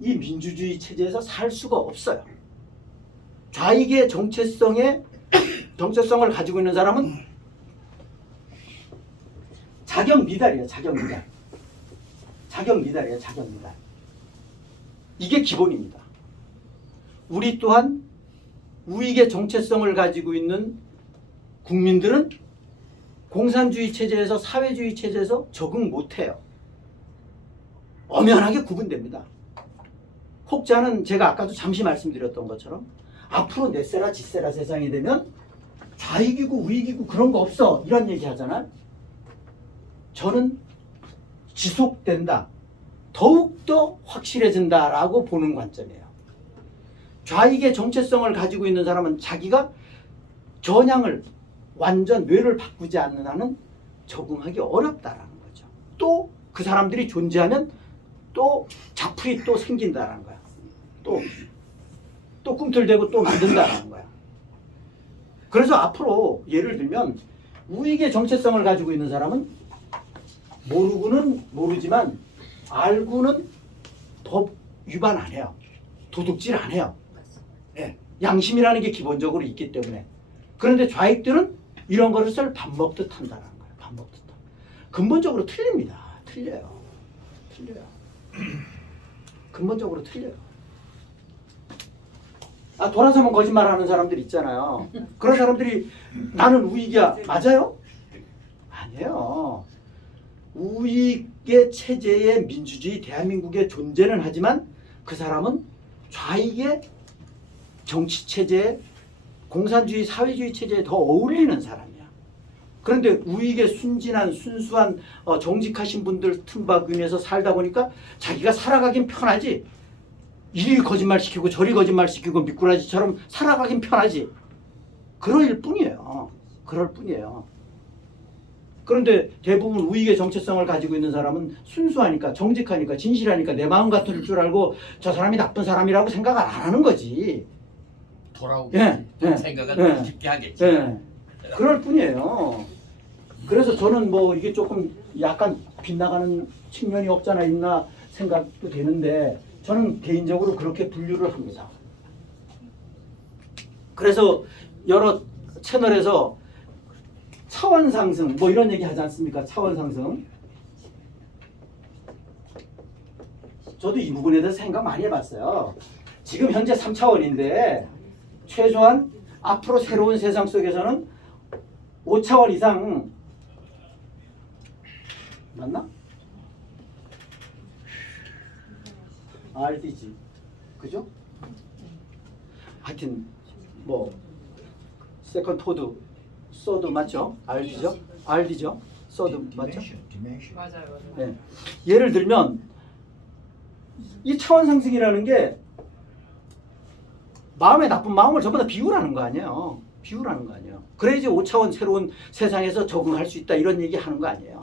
이 민주주의 체제에서 살 수가 없어요. 좌익의 정체성을 가지고 있는 사람은 자격 미달이에요. 자격 미달. 이게 기본입니다. 우리 또한 우익의 정체성을 가지고 있는 국민들은 공산주의 체제에서 사회주의 체제에서 적응 못해요. 엄연하게 구분됩니다. 혹자는 제가 아까도 잠시 말씀드렸던 것처럼 앞으로 넷세라 지세라 세상이 되면 좌익이고 우익이고 그런 거 없어 이런 얘기 하잖아요. 저는 지속된다. 더욱더 확실해진다라고 보는 관점이에요. 좌익의 정체성을 가지고 있는 사람은 자기가 전향을 완전 뇌를 바꾸지 않는 한은 적응하기 어렵다라는 거죠. 또 그 사람들이 존재하면 또 자풀이 또 생긴다라는 거야. 또 꿈틀대고 또 만든다라는 거야. 그래서 앞으로 예를 들면 우익의 정체성을 가지고 있는 사람은 모르고는 모르지만 알고는 법 위반 안 해요. 도둑질 안 해요. 예, 양심이라는 게 기본적으로 있기 때문에. 그런데 좌익들은 이런 것을 밥 먹듯 한다는 거예요. 밥 먹듯. 근본적으로 틀립니다. 틀려요. 근본적으로 틀려요. 돌아서면 거짓말하는 사람들 있잖아요. 그런 사람들이 나는 우익이야. 맞아요? 아니에요. 우익의 체제의 민주주의 대한민국의 존재는 하지만 그 사람은 좌익의 정치 체제에 공산주의 사회주의 체제에 더 어울리는 사람이야. 그런데 우익의 순진한 순수한 정직하신 분들 틈바구니에서 살다 보니까 자기가 살아가긴 편하지. 이리 거짓말 시키고 저리 거짓말 시키고 미꾸라지처럼 살아가긴 편하지. 그럴 뿐이에요. 그런데 대부분 우익의 정체성을 가지고 있는 사람은 순수하니까 정직하니까 진실하니까 내 마음 같을 줄 알고 저 사람이 나쁜 사람이라고 생각을 안 하는 거지. 돌아오고 생각을 깊게 하겠지. 그럴 뿐이에요. 그래서 저는 뭐 이게 조금 약간 빗나가는 측면이 없잖아 있나 생각도 되는데 저는 개인적으로 그렇게 분류를 합니다. 그래서 여러 채널에서 차원 상승 뭐 이런 얘기 하지 않습니까? 차원 상승. 저도 이 부분에 대해서 생각 많이 해봤어요. 지금 현재 3차원인데 최소한 앞으로 새로운 세상 속에서는 5차원 이상 맞나? RDG 그죠? 하여튼 뭐 세컨드, 토드, 서드 맞죠? RD죠? RD죠? 서드 맞죠? 디멘션. 맞아요. 네. 예를 들면 이 차원 상승이라는 게 마음에 나쁜 마음을 전부 다 비우라는 거 아니에요. 비우라는 거 아니에요. 그래야지 5차원 새로운 세상에서 적응할 수 있다 이런 얘기 하는 거 아니에요.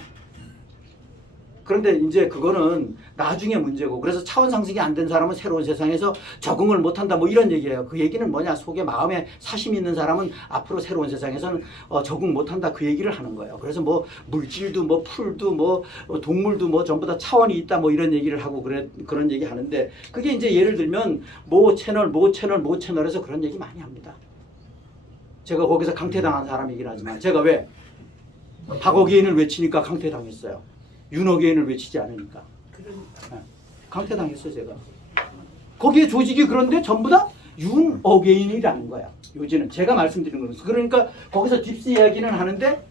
그런데 이제 그거는 나중에 문제고, 그래서 차원 상승이 안 된 사람은 새로운 세상에서 적응을 못한다 뭐 이런 얘기예요. 그 얘기는 뭐냐, 속에 마음에 사심이 있는 사람은 앞으로 새로운 세상에서는 적응 못한다 그 얘기를 하는 거예요. 그래서 뭐 물질도 뭐 풀도 뭐 동물도 뭐 전부 다 차원이 있다 뭐 이런 얘기를 하고 그런 얘기 하는데, 그게 이제 예를 들면 모 채널에서 그런 얘기 많이 합니다. 제가 거기서 강퇴당한 사람이긴 하지만, 제가 왜 박어게인을 외치니까 강퇴당했어요. 윤어게인을 외치지 않으니까. 네. 강퇴당했어요, 제가. 거기에 조직이 그런데 전부 다 윤어게인이라는 거야. 요지는 제가 말씀드리는 거예요. 그러니까 거기서 딥스 이야기는 하는데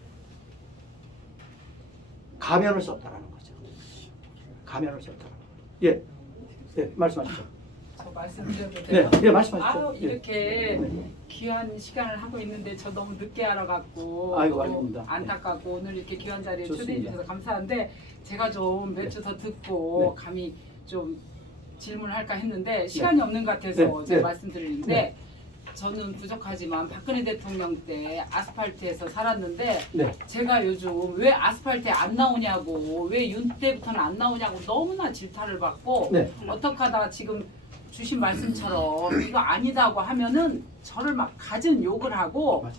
가면을 썼다라는 거죠. 가면을 썼다. 예, 예, 말씀하시죠. 저 말씀드려도 네, 돼요? 예, 말씀하시죠. 아유, 예. 이렇게 귀한 시간을 하고 있는데 저 너무 늦게 알아갖고 아이고, 아닙니다. 안타깝고 오늘 이렇게 귀한 자리에 초대해 좋습니다. 주셔서 감사한데, 제가 좀 몇 주 더 듣고 네. 감히 좀 질문할까 했는데 시간이 없는 것 같아서 네. 제가 네. 말씀드리는데, 네. 저는 부족하지만 박근혜 대통령 때 아스팔트에서 살았는데, 네. 제가 요즘 왜 아스팔트에 안 나오냐고, 왜 윤 때부터는 안 나오냐고 너무나 질타를 받고, 네. 어떻게 하다가 지금 주신 말씀처럼 이거 아니다고 하면은 저를 막 갖은 욕을 하고, 맞아요.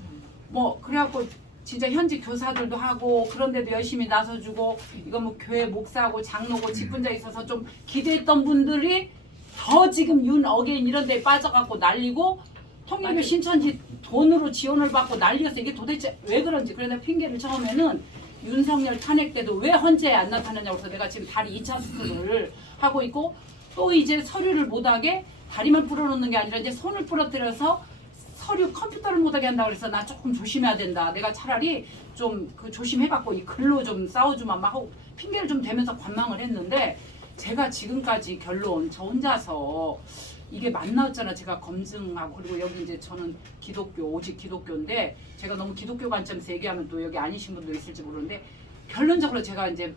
뭐 그래갖고 진짜 현직 교사들도 하고 그런데도 열심히 나서주고, 이거 뭐 교회 목사고 장로고 직분자 있어서 좀 기대했던 분들이 더 지금 윤 어게인 이런 데에 빠져갖고 난리고, 통일교 신천지 돈으로 지원을 받고 난리였어. 이게 도대체 왜 그런지. 그래서 핑계를 처음에는 윤석열 탄핵 때도 왜 헌재에 안 나타나냐고 해서 내가 지금 다리 2차 수술을 하고 있고, 또 이제 서류를 못하게 다리만 풀어놓는 게 아니라 이제 손을 부러뜨려서 서류 컴퓨터를 못하게 한다고 그래서 나 조금 조심해야 된다. 내가 차라리 좀 그 조심해갖고 이 글로 좀 싸워주만 막 하고 핑계를 좀 대면서 관망을 했는데, 제가 지금까지 결론 저 혼자서 이게 맞나왔잖아. 제가 검증하고, 그리고 여기 이제 저는 기독교, 오직 기독교인데, 제가 너무 기독교 관점에서 얘기하면 또 여기 아니신 분도 있을지 모르는데, 결론적으로 제가 이제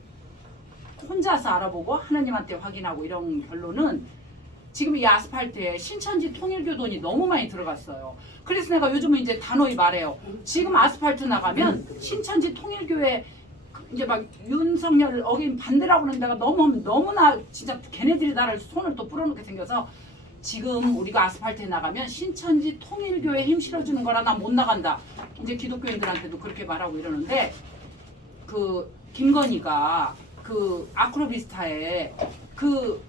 혼자서 알아보고 하나님한테 확인하고 이런 결론은, 지금 이 아스팔트에 신천지 통일교 돈이 너무 많이 들어갔어요. 그래서 내가 요즘은 이제 단호히 말해요. 지금 아스팔트 나가면 신천지 통일교회 이제 막 윤석열 어긴 반대라고 하는 데가 너무나 진짜 걔네들이 나를 손을 또 뿌려놓게 생겨서, 지금 우리가 아스팔트에 나가면 신천지 통일교회 힘 실어주는 거라 나 못 나간다. 이제 기독교인들한테도 그렇게 말하고 이러는데, 그 김건희가 그 아크로비스타에 그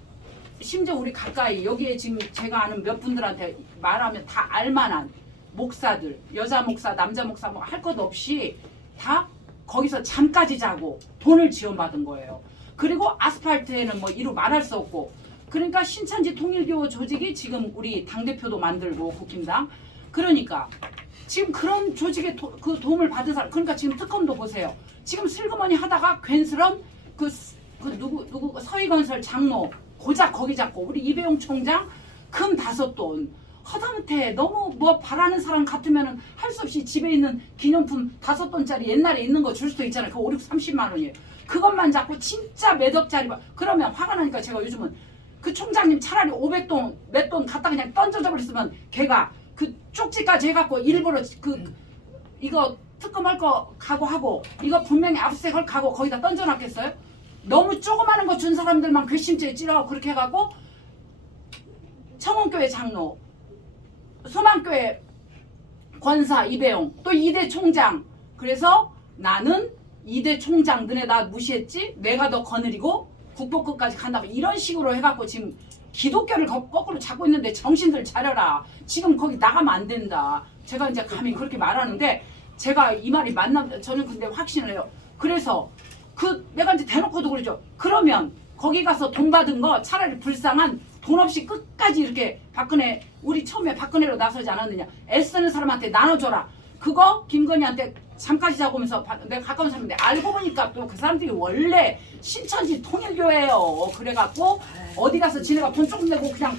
심지어 우리 가까이 여기에 지금 제가 아는 몇 분들한테 말하면 다 알만한 목사들, 여자 목사, 남자 목사 뭐 할 것 없이 다 거기서 잠까지 자고 돈을 지원받은 거예요. 그리고 아스팔트에는 뭐 이루 말할 수 없고, 그러니까 신천지 통일교 조직이 지금 우리 당대표도 만들고 국힘당, 그러니까 지금 그런 조직의 그 도움을 받은 사람, 그러니까 지금 특검도 보세요. 지금 슬그머니 하다가 괜스런 그 누구 서희건설 장로 고작 거기 잡고, 우리 이배용 총장 금 5돈 허다못해 너무 뭐 바라는 사람 같으면은 할 수 없이 집에 있는 기념품 5돈짜리 옛날에 있는 거 줄 수도 있잖아요. 그거 5, 6, 30만 원이에요. 그것만 잡고 진짜 몇 억짜리 그러면 화가 나니까 제가 요즘은 그 총장님 차라리 500돈 몇 돈 갖다 그냥 던져져 버렸으면, 걔가 그 쪽지까지 해갖고 일부러 이거 특검할 거 각오하고 이거 분명히 압수수색할 각오 거기다 던져놨겠어요? 너무 조그마한 거 준 사람들만 괘씸죄 찌르고 그렇게 해갖고, 청원교회 장로, 소망교회 권사 이배용, 또 2대 총장. 그래서 나는 2대 총장 너네 나 무시했지? 내가 더 거느리고 국보급까지 간다고 이런 식으로 해갖고 지금 기독교를 거꾸로 잡고 있는데, 정신들 차려라. 지금 거기 나가면 안 된다. 제가 이제 감히 그렇게 말하는데, 제가 이 말이 맞나, 저는 근데 확신을 해요. 그래서 내가 이제 대놓고도 그러죠. 그러면 거기 가서 돈 받은 거 차라리 불쌍한 돈 없이 끝까지 이렇게 박근혜 우리 처음에 박근혜로 나서지 않았느냐. 애쓰는 사람한테 나눠줘라. 그거 김건희한테 잠까지 자고 오면서 내가 가까운 사람인데 알고 보니까 또 그 사람들이 원래 신천지 통일교예요. 그래갖고 어디 가서 지네가 돈 조금 내고 그냥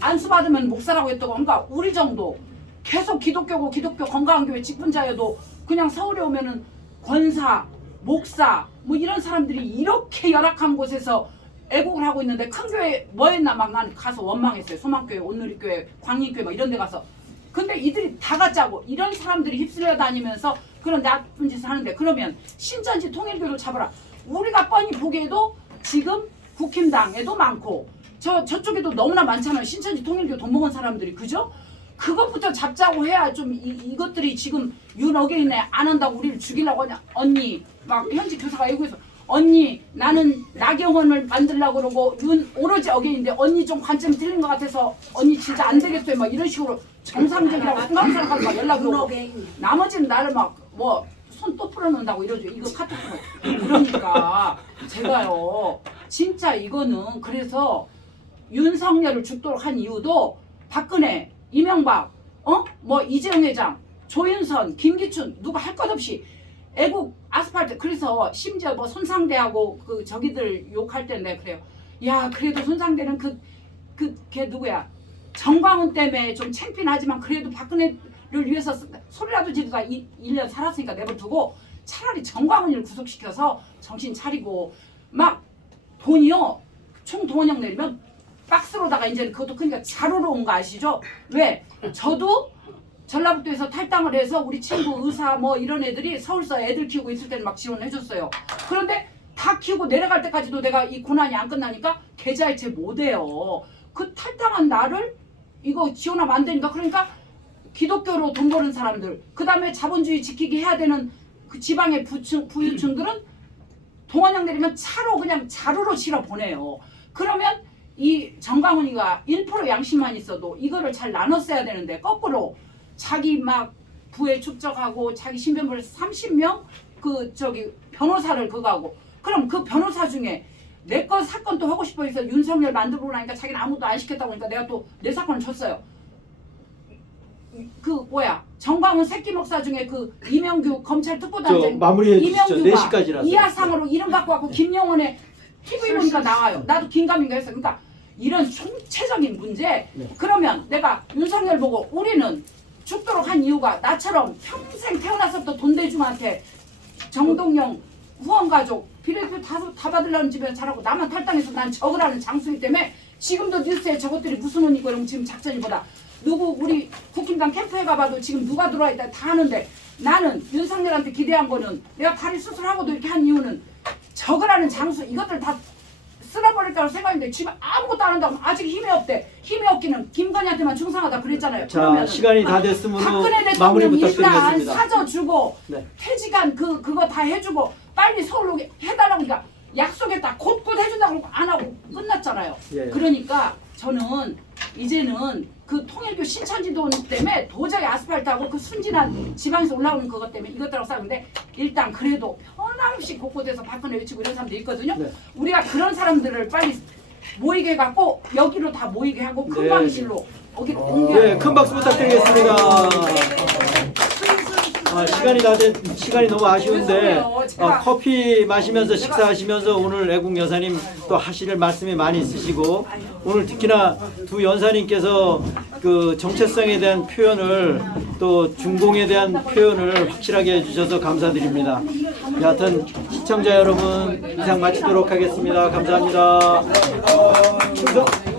안수 받으면 목사라고 했다고. 그러니까 우리 정도 계속 기독교고 기독교 건강한 교회 직분자여도 그냥 서울에 오면은 권사, 목사 뭐 이런 사람들이 이렇게 열악한 곳에서 애국을 하고 있는데 큰 교회 뭐 했나 막 난 가서 원망했어요. 소망교회, 온누리교회, 광림교회 막 이런 데 가서. 근데 이들이 다 가짜고 이런 사람들이 휩쓸려 다니면서 그런 나쁜 짓을 하는데 그러면 신천지 통일교를 잡아라. 우리가 뻔히 보기에도 지금 국힘당에도 많고 저쪽에도 너무나 많잖아요. 신천지 통일교 돈 먹은 사람들이. 그죠? 그것부터 잡자고 해야 좀 이것들이 지금 윤어게인에 안 한다고 우리를 죽이려고 하냐. 언니 막 현직 교사가 얘기해서 언니 나는 나경원을 만들려고 그러고 윤 오로지 어게인인데 언니 좀 관점이 틀린 것 같아서 언니 진짜 안 되겠어요. 막 이런 식으로 정상적이라고 생각하고 막 연락이 오고 나머지는 나를 막 뭐 손 또 풀어놓는다고 이러죠. 이거 카톡 그러니까 제가요 진짜 이거는 그래서 윤석열을 죽도록 한 이유도 박근혜, 이명박, 뭐 이재용 회장, 조윤선, 김기춘 누가 할 것 없이 애국 아스팔트. 그래서 심지어 뭐 손상대하고 그 저기들 욕할 때인데 그래요. 야 그래도 손상대는 걔 누구야? 정광훈 때문에 좀 창피하지만 그래도 박근혜를 위해서 소리라도 지르다 1년 살았으니까 내버려두고 차라리 정광훈을 구속시켜서 정신 차리고 막 돈이요 총 동원령 내리면 박스로다가 이제는 그것도 그러니까 자루로 온 거 아시죠? 왜? 저도 전라북도에서 탈당을 해서 우리 친구 의사 뭐 이런 애들이 서울서 애들 키우고 있을 때는 막 지원을 해줬어요. 그런데 다 키우고 내려갈 때까지도 내가 이 고난이 안 끝나니까 계좌이체 못해요. 그 탈당한 나를 이거 지원하면 안 되니까. 그러니까 기독교로 돈 버는 사람들, 그 다음에 자본주의 지키기 해야 되는 그 지방의 부유층들은 동원령 내리면 차로 그냥 자루로 실어 보내요. 그러면 이 정광훈이가 1% 양심만 있어도 이거를 잘 나눴어야 되는데 거꾸로 자기 막 부에 축적하고 자기 신변을 30명 그 저기 변호사를 그거 하고 그럼 그 변호사 중에 내 거 사건 또 하고 싶어 해서 윤석열 만들고 나니까 자기는 아무도 안 시켰다고 하니까 내가 또 내 사건을 줬어요. 그 뭐야 정광훈 새끼 목사 중에 그 이명규 검찰 특보단장 마무리해 주시죠. 이명규가 4시까지라서. 이하상으로 이름 갖고 왔고 김영원의 TV 보니까 나와요. 나도 긴가민가 했어. 그러니까 이런 총체적인 문제. 네. 그러면 내가 윤석열 보고 우리는 죽도록 한 이유가 나처럼 평생 태어나서부터 돈 대중한테 정동영 후원가족 비례표 다 받으려는 집에서 자라고 나만 탈당해서 난 적으라는 장수이기 때문에 지금도 뉴스에 저것들이 무슨 옷 입고 이러면 지금 작전이 뭐다. 누구 우리 국힘당 캠프에 가봐도 지금 누가 들어와 있다 다 하는데 나는 윤석열한테 기대한 거는 내가 다리 수술하고도 이렇게 한 이유는 적으라는 장수 이것들 다 쓸어버릴까라고 생각했는데 지금 아무것도 안 한다고 아직 힘이 없대. 힘이 없기는 김건희한테만 충성하다 그랬잖아요. 자 시간이 다 됐으므로 박근혜 마무리 대통령 일단 부탁드리겠습니다. 사줘주고 네. 퇴직한 그거 다 해주고 빨리 서울로 오게 해달라고 그러니까 약속했다 곧곧 해준다고 그러고 안 하고 끝났잖아요. 예. 그러니까 저는 이제는 그 통일교 신천지 돈 때문에 도저히 아스팔트하고 그 순진한 지방에서 올라오는 그것 때문에 이것들하고 싸우는데 일단 그래도 편함없이 곳곳에서 박근혜 외치고 이런 사람들이 있거든요. 네. 우리가 그런 사람들을 빨리 모이게 해갖고 여기로 다 모이게 하고 큰 네. 방실로 여기로 옮겨. 네, 큰 박수 부탁드리겠습니다. 시간이 너무 아쉬운데 커피 마시면서 식사하시면서 오늘 애국 여사님 또 하실 말씀이 많이 있으시고 오늘 특히나 두 연사님께서 그 정체성에 대한 표현을 또 중공에 대한 표현을 확실하게 해주셔서 감사드립니다. 여하튼 시청자 여러분 이상 마치도록 하겠습니다. 감사합니다. 충성!